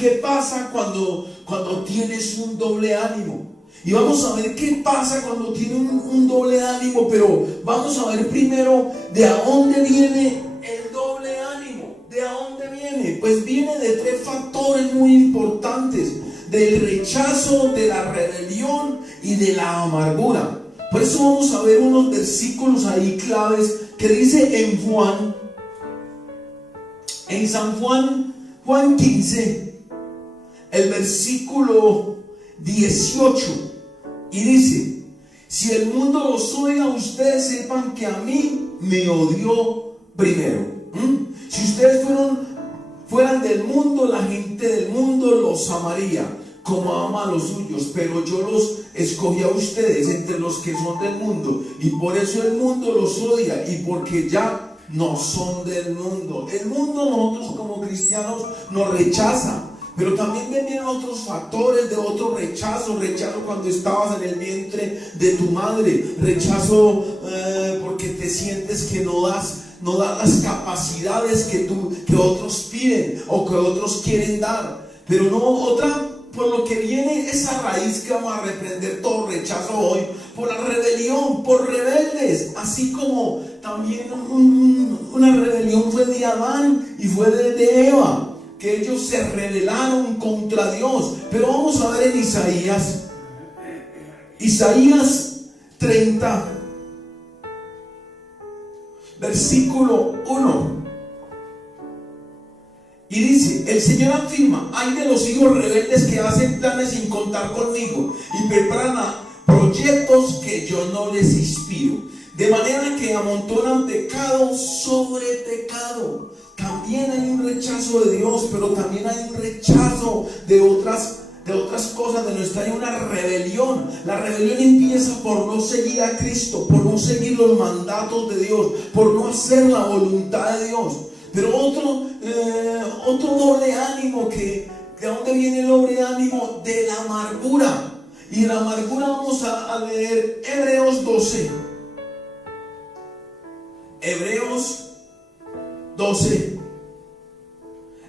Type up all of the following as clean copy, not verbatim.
¿Qué pasa cuando tienes un doble ánimo? Y vamos a ver qué pasa cuando tienes un doble ánimo, pero vamos a ver primero de a dónde viene el doble ánimo. ¿De a dónde viene? Pues viene de tres factores muy importantes: del rechazo, de la rebelión y de la amargura. Por eso vamos a ver unos versículos ahí claves que dice en San Juan 15, el versículo 18, y dice: si el mundo los odia, ustedes sepan que a mí me odió primero. Si ustedes fueran del mundo, la gente del mundo los amaría como ama a los suyos, pero yo los escogí a ustedes entre los que son del mundo, y por eso el mundo los odia, y porque ya no son del mundo. El mundo, nosotros como cristianos, nos rechaza. Pero también vienen otros factores de otro rechazo cuando estabas en el vientre de tu madre, rechazo porque te sientes que no das las capacidades que otros piden o que otros quieren dar. Pero no otra, por lo que viene esa raíz que vamos a reprender todo rechazo hoy, por la rebelión, por rebeldes, así como también una rebelión fue de Adán y fue de Eva, que ellos se rebelaron contra Dios. Pero vamos a ver en Isaías 30, versículo 1, y dice: el Señor afirma: ay de los hijos rebeldes que hacen planes sin contar conmigo y preparan proyectos que yo no les inspiro, de manera que amontonan pecado sobre pecado. También hay un rechazo de Dios, pero también hay un rechazo de otras cosas de nuestra. Hay una rebelión. La rebelión empieza por no seguir a Cristo, por no seguir los mandatos de Dios, por no hacer la voluntad de Dios. Pero otro doble ánimo, ¿de dónde viene el doble ánimo? De la amargura. Y de la amargura vamos a leer Hebreos 12. Hebreos 12,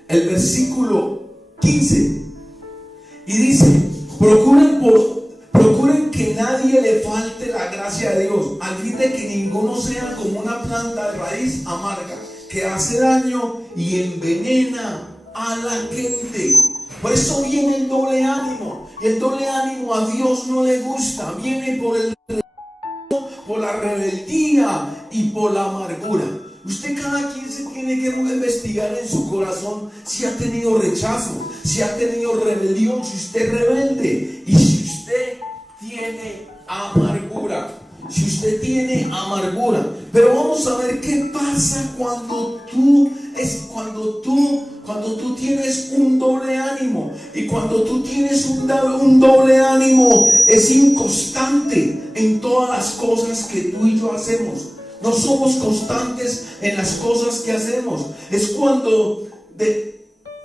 el versículo 15, y dice: procuren que nadie le falte la gracia de Dios, al fin de que ninguno sea como una planta de raíz amarga, que hace daño y envenena a la gente. Por eso viene el doble ánimo, y el doble ánimo a Dios no le gusta. Viene por la rebeldía y por la amargura. Usted, cada quien se tiene que investigar en su corazón si ha tenido rechazo, si ha tenido rebelión, si usted es rebelde y si usted tiene amargura. Si usted tiene amargura. Pero vamos a ver qué pasa cuando tú tienes un doble ánimo. Y cuando tú tienes un doble ánimo, es inconstante en todas las cosas que tú y yo hacemos. No somos constantes en las cosas que hacemos. Es cuando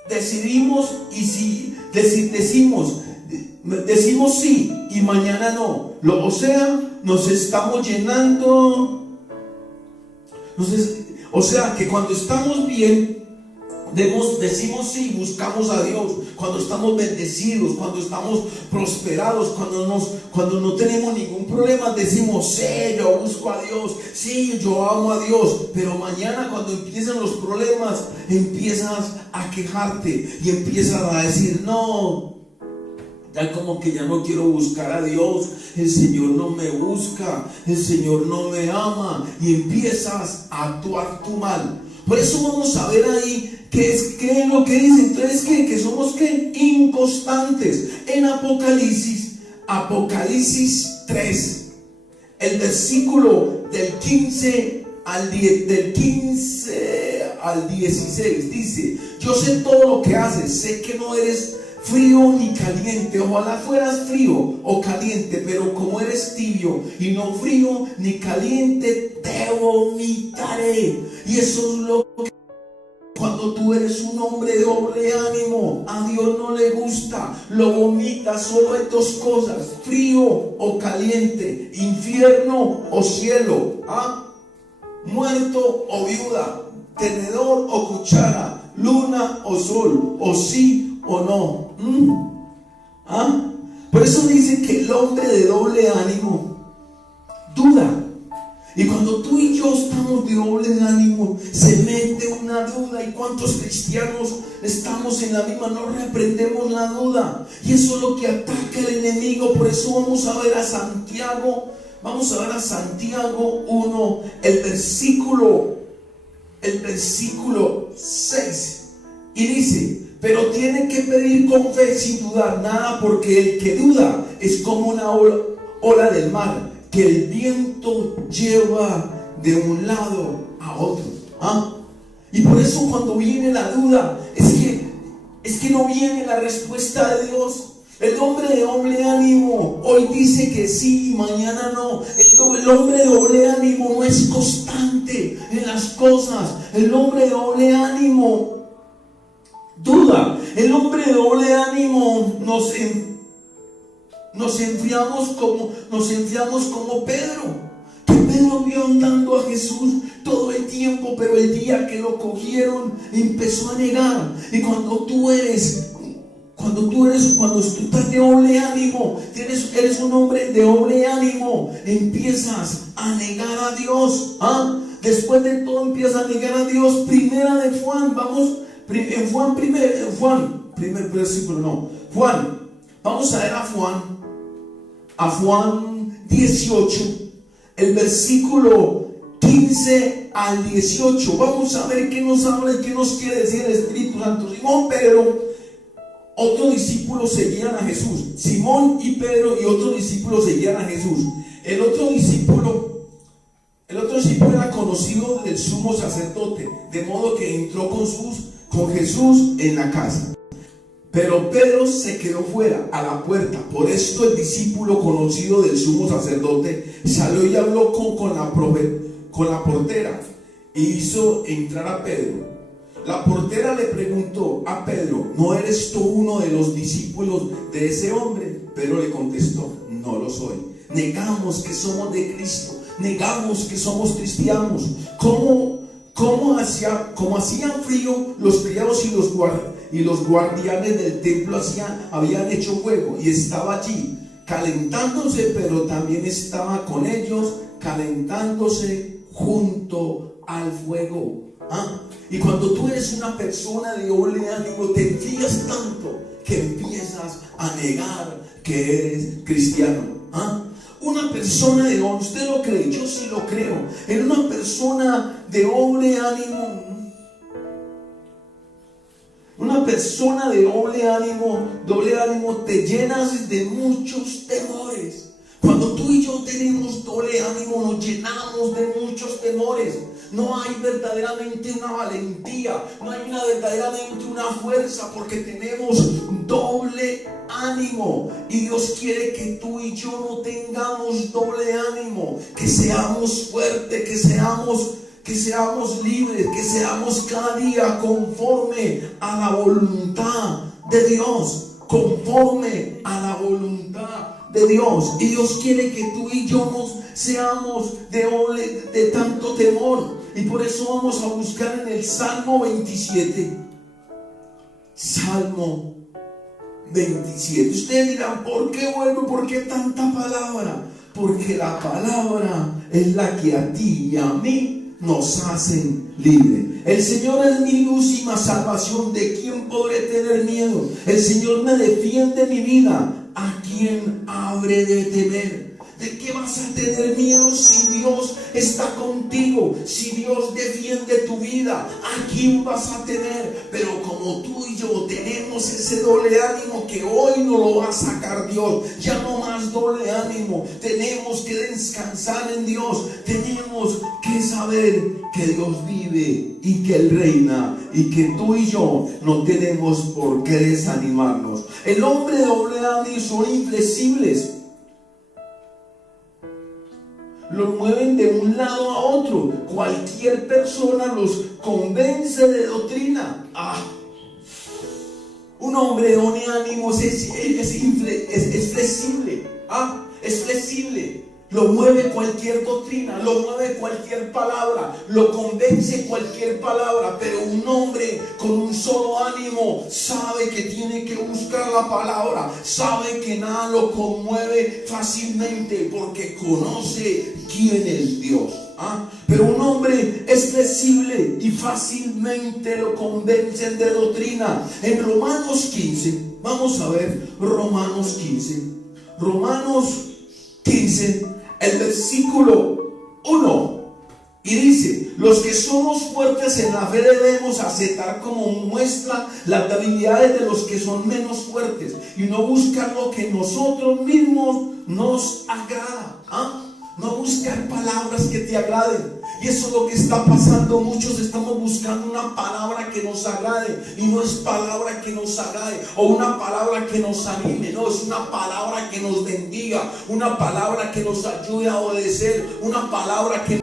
decidimos, y si decimos sí y mañana no. O sea, nos estamos llenando. O sea, que cuando estamos bien, decimos sí, buscamos a Dios. Cuando estamos bendecidos, cuando estamos prosperados, cuando no tenemos ningún problema, decimos sí, yo busco a Dios, sí, yo amo a Dios. Pero mañana, cuando empiezan los problemas, empiezas a quejarte y empiezas a decir: no, ya como que ya no quiero buscar a Dios, el Señor no me busca, el Señor no me ama, y empiezas a actuar tú mal. Por eso vamos a ver ahí qué es lo que dice. Entonces, que somos inconstantes. En Apocalipsis 3, el versículo del 15 al 16 dice: yo sé todo lo que haces, sé que no eres frío ni caliente. Ojalá fueras frío o caliente, pero como eres tibio y no frío ni caliente, te vomitaré. Y eso es lo que, cuando tú eres un hombre de doble ánimo, a Dios no le gusta, lo vomita. Solo hay dos cosas: frío o caliente, infierno o cielo, muerto o viuda, tenedor o cuchara, luna o sol, o sí o no? ¿Ah? Por eso dice que el hombre de doble ánimo duda. Y cuando tú y yo estamos de doble ánimo, se mete una duda. ¿Y cuántos cristianos estamos en la misma? No reprendemos la duda. Y eso es lo que ataca el enemigo. Por eso vamos a ver a Santiago. Vamos a ver a Santiago 1, el versículo 6. Y dice: pero tiene que pedir con fe sin dudar nada, porque el que duda es como una ola del mar, que el viento lleva de un lado a otro. Y por eso cuando viene la duda, es que no viene la respuesta de Dios. El hombre de doble ánimo hoy dice que sí y mañana no. El hombre de doble ánimo no es constante en las cosas. El hombre de doble ánimo duda. El hombre de doble ánimo nos enfriamos como Pedro. Que Pedro vio andando a Jesús todo el tiempo, pero el día que lo cogieron empezó a negar. Y cuando tú estás de doble ánimo, eres un hombre de doble ánimo, empiezas a negar a Dios. Después de todo empiezas a negar a Dios. Primera de Juan, vamos en primer versículo, no. Juan, vamos a ver a Juan 18, el versículo 15 al 18. Vamos a ver qué nos habla y qué nos quiere decir el Espíritu Santo. Simón, Pedro, otros discípulos seguían a Jesús. Simón y Pedro y otros discípulos seguían a Jesús. El otro discípulo era conocido del sumo sacerdote, de modo que entró con Jesús en la casa. Pero Pedro se quedó fuera, a la puerta. Por esto el discípulo conocido del sumo sacerdote salió y habló con la portera y hizo entrar a Pedro. La portera le preguntó a Pedro: ¿no eres tú uno de los discípulos de ese hombre? Pedro le contestó: no lo soy. Negamos que somos de Cristo, negamos que somos cristianos. Como hacía frío, los criados y los guardianes del templo habían hecho fuego y estaba allí calentándose, pero también estaba con ellos calentándose junto al fuego. Y cuando tú eres una persona de doble ánimo, te enfrías tanto que empiezas a negar que eres cristiano. Una persona de doble, usted lo cree, yo sí lo creo. En una persona de doble ánimo, doble ánimo te llenas de muchos temores. Cuando tú y yo tenemos doble ánimo, nos llenamos de muchos temores. No hay verdaderamente una valentía, no hay verdaderamente una fuerza, porque tenemos doble ánimo. Y Dios quiere que tú y yo no tengamos doble ánimo, que seamos fuertes, que seamos libres, que seamos cada día conforme a la voluntad de Dios, conforme a la voluntad de Dios. Y Dios quiere que tú y yo no seamos de tanto temor. Y por eso vamos a buscar en el Salmo 27. Salmo 27. Ustedes dirán: ¿por qué vuelvo? ¿Por qué tanta palabra? Porque la palabra es la que a ti y a mí nos hacen libre. El Señor es mi luz y mi salvación. ¿De quién podré tener miedo? El Señor me defiende mi vida. ¿A quién habré de temer? ¿De qué vas a tener miedo si Dios está contigo? Si Dios defiende tu vida, ¿a quién vas a temer? Pero como tú y yo tenemos ese doble ánimo que hoy no lo va a sacar Dios, ya no más doble ánimo. Tenemos que descansar en Dios. Tenemos que saber que Dios vive y que Él reina, y que tú y yo no tenemos por qué desanimarnos. El hombre de doble ánimo son inflexibles. Los mueven de un lado a otro. Cualquier persona los convence de doctrina. Un hombre de ánimo es flexible. Es flexible. Lo mueve cualquier doctrina, lo mueve cualquier palabra, lo convence cualquier palabra, pero un hombre con un solo ánimo sabe que tiene que buscar la palabra, sabe que nada lo conmueve fácilmente porque conoce quién es Dios. Pero un hombre es flexible y fácilmente lo convencen de doctrina. En Romanos 15, vamos a ver Romanos 15. Romanos 15, el versículo 1. Y dice: los que somos fuertes en la fe debemos aceptar como muestra las debilidades de los que son menos fuertes y no buscar lo que nosotros mismos nos agrada. No buscar palabras que te agraden. Y eso es lo que está pasando. Muchos estamos buscando una palabra que nos agrade, y no es palabra que nos agrade o una palabra que nos anime. No, es una palabra que nos bendiga, una palabra que nos ayude a obedecer, una palabra que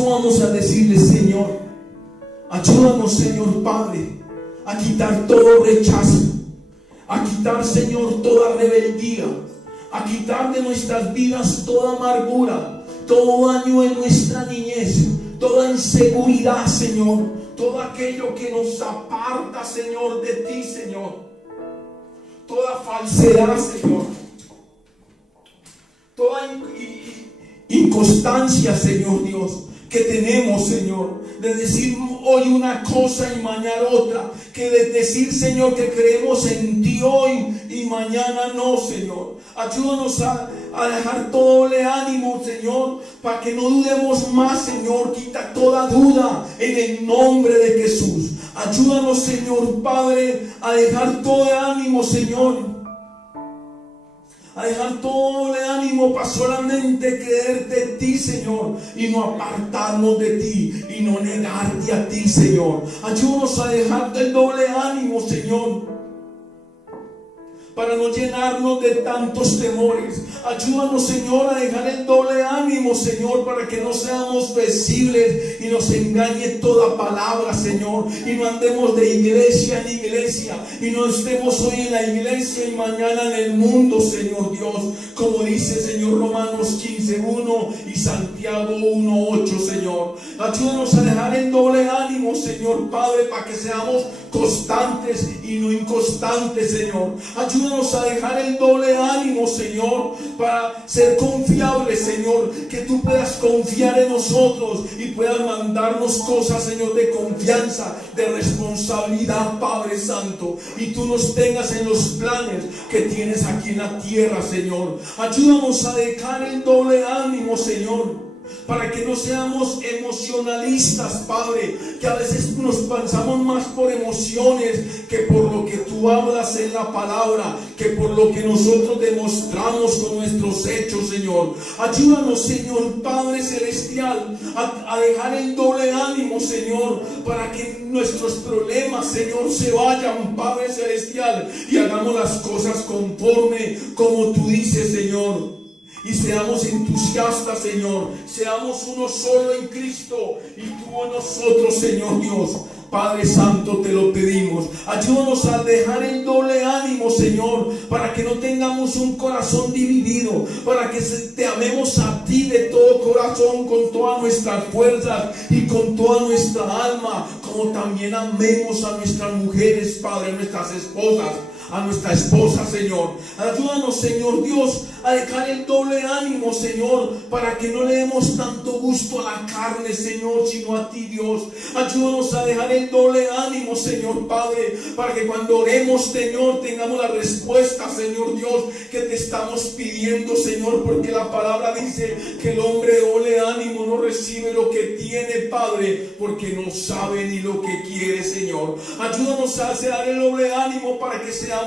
eso vamos a decirle: Señor, ayúdanos, Señor Padre, a quitar todo rechazo, a quitar, Señor, toda rebeldía, a quitar de nuestras vidas toda amargura, todo daño en nuestra niñez, toda inseguridad, Señor, todo aquello que nos aparta, Señor, de ti, Señor, toda falsedad, Señor, toda inconstancia, Señor Dios, que tenemos, Señor, de decir hoy una cosa y mañana otra, que de decir, Señor, que creemos en ti hoy y mañana no, Señor. Ayúdanos a dejar todo doble ánimo, Señor, para que no dudemos más, Señor. Quita toda duda en el nombre de Jesús. Ayúdanos, Señor Padre, a dejar todo ánimo, Señor, a dejar todo de ánimo para solamente creerte en ti, Señor, y no apartarnos de ti y no negarte a ti, Señor. Ayúdanos a dejar el doble ánimo, Señor, para no llenarnos de tantos temores. Ayúdanos, Señor, a dejar el doble ánimo, Señor, para que no seamos flexibles y nos engañe toda palabra, Señor, y no andemos de iglesia en iglesia y no estemos hoy en la iglesia y mañana en el mundo, Señor Dios, como dice, Señor, Romanos 15:1 y Santiago 1:8, Señor. Ayúdanos a dejar el doble ánimo, Señor Padre, para que seamos constantes y no inconstantes, Señor. Ayúdanos a dejar el doble ánimo, Señor, para ser confiables, Señor, que tú puedas confiar en nosotros y puedas mandarnos cosas, Señor, de confianza, de responsabilidad, Padre Santo, y tú nos tengas en los planes que tienes aquí en la tierra, Señor. Ayúdanos a dejar el doble ánimo, Señor, para que no seamos emocionalistas, Padre, que a veces nos pensamos más por emociones que por lo que tú hablas en la palabra, que por lo que nosotros demostramos con nuestros hechos, Señor. Ayúdanos, Señor Padre Celestial, a dejar el doble ánimo, Señor, para que nuestros problemas, Señor, se vayan, Padre Celestial, y hagamos las cosas conforme como tú dices, Señor. Y seamos entusiastas, Señor. Seamos uno solo en Cristo y tú en nosotros, Señor Dios. Padre Santo, te lo pedimos. Ayúdanos a dejar el doble ánimo, Señor, para que no tengamos un corazón dividido, para que te amemos a ti de todo corazón, con todas nuestras fuerzas y con toda nuestra alma, como también amemos a nuestras mujeres, Padre, nuestras esposas, a nuestra esposa, Señor. Ayúdanos, Señor Dios, a dejar el doble ánimo, Señor, para que no le demos tanto gusto a la carne, Señor, sino a ti, Dios. Ayúdanos a dejar el doble ánimo, Señor Padre, para que cuando oremos, Señor, tengamos la respuesta, Señor Dios, que te estamos pidiendo, Señor, porque la palabra dice que el hombre de doble ánimo no recibe lo que tiene, Padre, porque no sabe ni lo que quiere, Señor. Ayúdanos a dar el doble ánimo para que seamos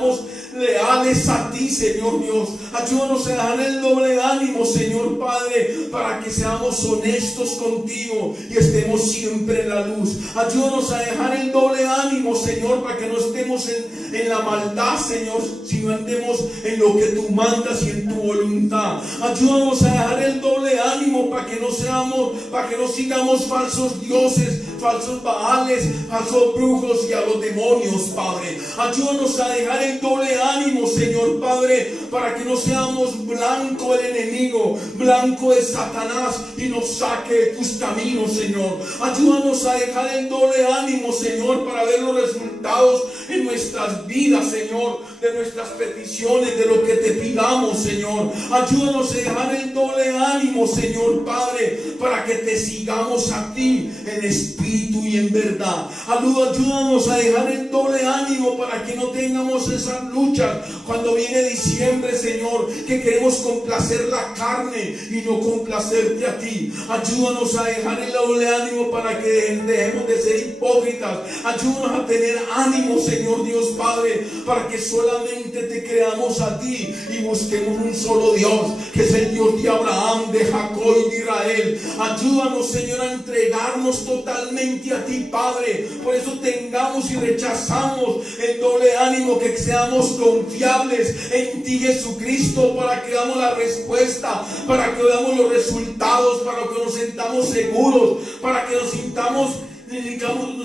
leales a ti, Señor Dios. Ayúdanos a dar el doble ánimo, Señor Padre, para que seamos honestos contigo y estemos siempre en la luz. Ayúdanos a dejar el doble ánimo, Señor, para que no estemos en la maldad, Señor, sino andemos en lo que tú mandas y en tu voluntad. Ayúdanos a dejar el doble ánimo para que no sigamos falsos dioses, falsos baales, falsos brujos y a los demonios, Padre. Ayúdanos a dejar el doble ánimo, Señor Padre, para que no seamos blanco del enemigo, blanco de Satanás, y nos saque de tus caminos, Señor. Ayúdanos a dejar el doble ánimo, Señor, para ver los resultados en nuestras vidas, Señor, de nuestras peticiones, de lo que te pidamos, Señor. Ayúdanos a dejar el doble ánimo, Señor Padre, para que te sigamos a ti en espíritu y en verdad. Ayúdanos a dejar el doble ánimo para que no tengamos esas luchas cuando viene diciembre, Señor, que queremos complacer la carne y no complacerte a ti. Ayúdanos a dejar el doble ánimo para que dejemos de ser hipócritas. Ayúdanos a tener ánimo, Señor Dios Padre, para que solamente te creamos a ti y busquemos un solo Dios, que es el Dios de Abraham, de Jacob y de Israel. Ayúdanos, Señor, a entregarnos totalmente a ti, Padre. Por eso tengamos y rechazamos el doble ánimo, que seamos confiables en ti, Jesucristo, para que damos la respuesta, para que veamos los resultados, para que nos sintamos seguros, para que nos sintamos,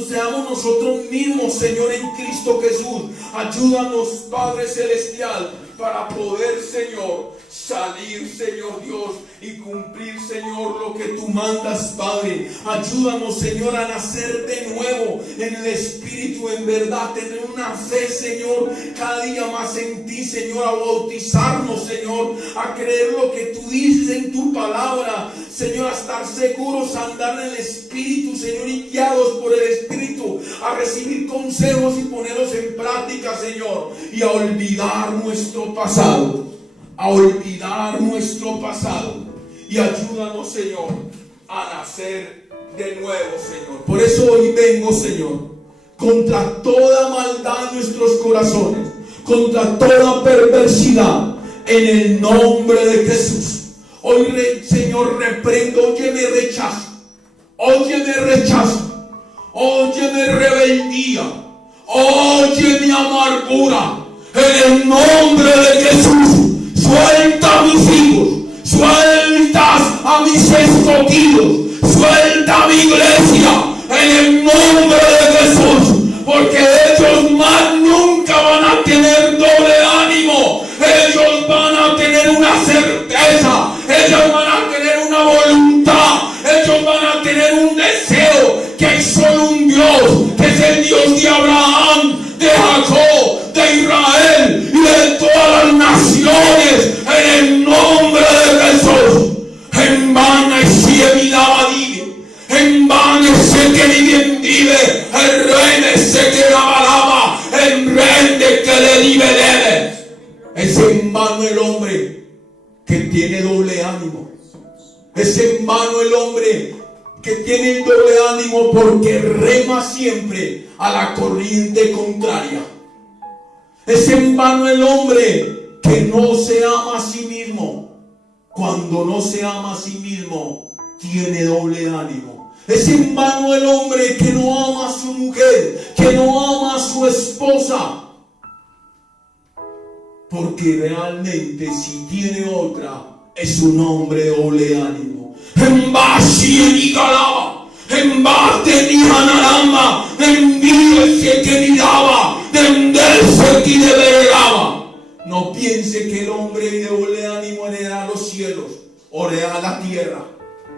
seamos nosotros mismos, Señor, en Cristo Jesús. Ayúdanos, Padre Celestial, para poder, Señor, salir, Señor Dios, y cumplir, Señor, lo que tú mandas, Padre. Ayúdanos, Señor, a nacer de nuevo en el Espíritu, en verdad, tener una fe, Señor, cada día más en ti, Señor, a bautizarnos, Señor, a creer lo que tú dices en tu palabra, Señor, a estar seguros, a andar en el Espíritu, Señor, y guiados por el Espíritu, a recibir consejos y ponerlos en práctica, Señor, y a olvidar nuestro pasado, a olvidar nuestro pasado. Y ayúdanos, Señor, a nacer de nuevo, Señor. Por eso hoy vengo, Señor, contra toda maldad en nuestros corazones, contra toda perversidad, en el nombre de Jesús. Hoy, Señor, reprendo, óyeme rechazo, óyeme rechazo, óyeme rebeldía, óyeme amargura, en el nombre de Jesús. Suelta a mis hijos, sueltas a mis escogidos, suelta a mi iglesia, en el nombre de Jesús, porque ellos más nunca van a tener doble ánimo. Ellos van a tener una certeza, ellos van a tener una voluntad, ellos van a tener un deseo, que hay solo un Dios, que es el Dios de Abraham, de Jacob, de Israel y de todas las naciones, en el nombre de Jesús. En vano se mi daba dive, en vano se que ni bien vive, el rey se que la balaba, el rey de que le dive debe. Es en vano el hombre que tiene doble ánimo. Es en vano el hombre que tiene el doble ánimo, porque rema siempre a la corriente contraria. Es en vano el hombre que no se ama a sí mismo. Cuando no se ama a sí mismo, tiene doble ánimo. Es en vano el hombre que no ama a su mujer, que no ama a su esposa, porque realmente si tiene otra, es un hombre de doble ánimo. En base ni galaba, en base ni hanarama, en vive que ni daba, en derse que deberaba. No piense que el hombre de doble ánimo heredará los cielos o heredará la tierra.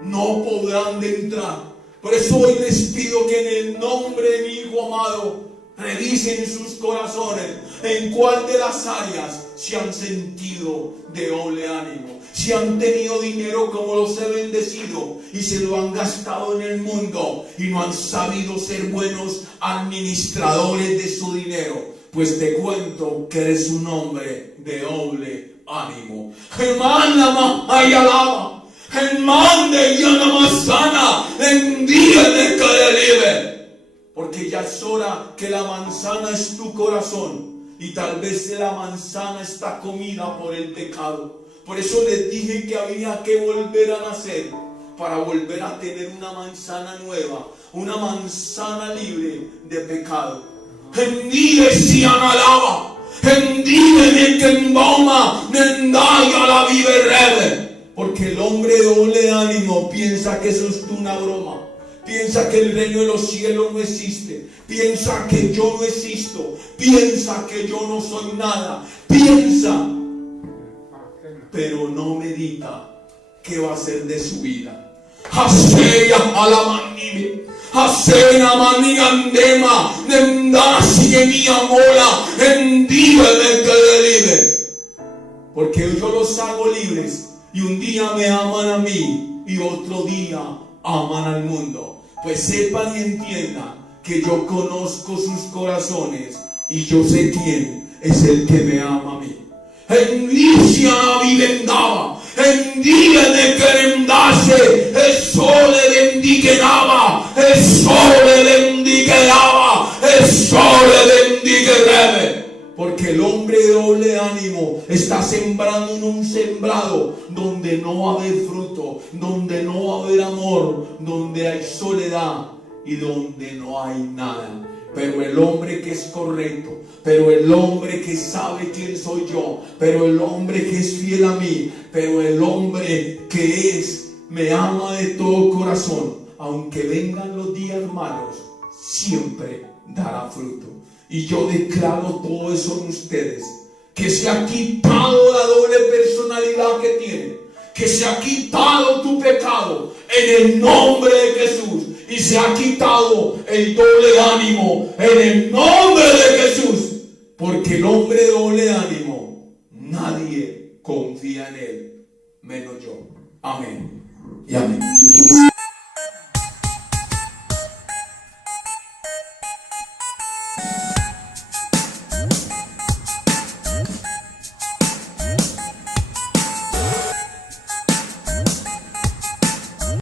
No podrán entrar. Por eso hoy les pido que en el nombre de mi Hijo amado, revisen sus corazones en cuál de las áreas se han sentido de doble ánimo. Si han tenido dinero como los he bendecido y se lo han gastado en el mundo y no han sabido ser buenos administradores de su dinero, pues te cuento que eres un hombre de doble ánimo. Hermana, ayalaba, hermana, sana, en día de que libre. Porque ya es hora que la manzana es tu corazón y tal vez la manzana está comida por el pecado. Por eso les dije que había que volver a nacer para volver a tener una manzana nueva, una manzana libre de pecado. Hendile si analaba, hendile que emboma, nendaya la vive rebe. Porque el hombre de doble ánimo piensa que eso es una broma. Piensa que el reino de los cielos no existe. Piensa que yo no existo. Piensa que yo no soy nada. Piensa, pero no medita qué va a ser de su vida. Haseya alamanime, hasena mani andema, nendasi que mi amola, endíe de que delibe. Porque yo los hago libres y un día me aman a mí y otro día aman al mundo. Pues sepan y entiendan que yo conozco sus corazones y yo sé quién es el que me ama a mí. En Licia vivendaba, en día de querendase, el sol le bendiquenaba, el sol le bendiquenaba, el sol le Porque el hombre de doble ánimo está sembrando en un sembrado donde no va a haber fruto, donde no va a haber amor, donde hay soledad y donde no hay nada. Pero el hombre que es correcto, pero el hombre que sabe quién soy yo, pero el hombre que es fiel a mí, pero el hombre que me ama de todo corazón, aunque vengan los días malos, siempre dará fruto. Y yo declaro todo eso en ustedes, que se ha quitado la doble personalidad que tienen, que se ha quitado tu pecado en el nombre de Jesús, y se ha quitado el doble ánimo en el nombre de Jesús, porque el hombre de doble ánimo, nadie confía en él, menos yo. Amén y amén.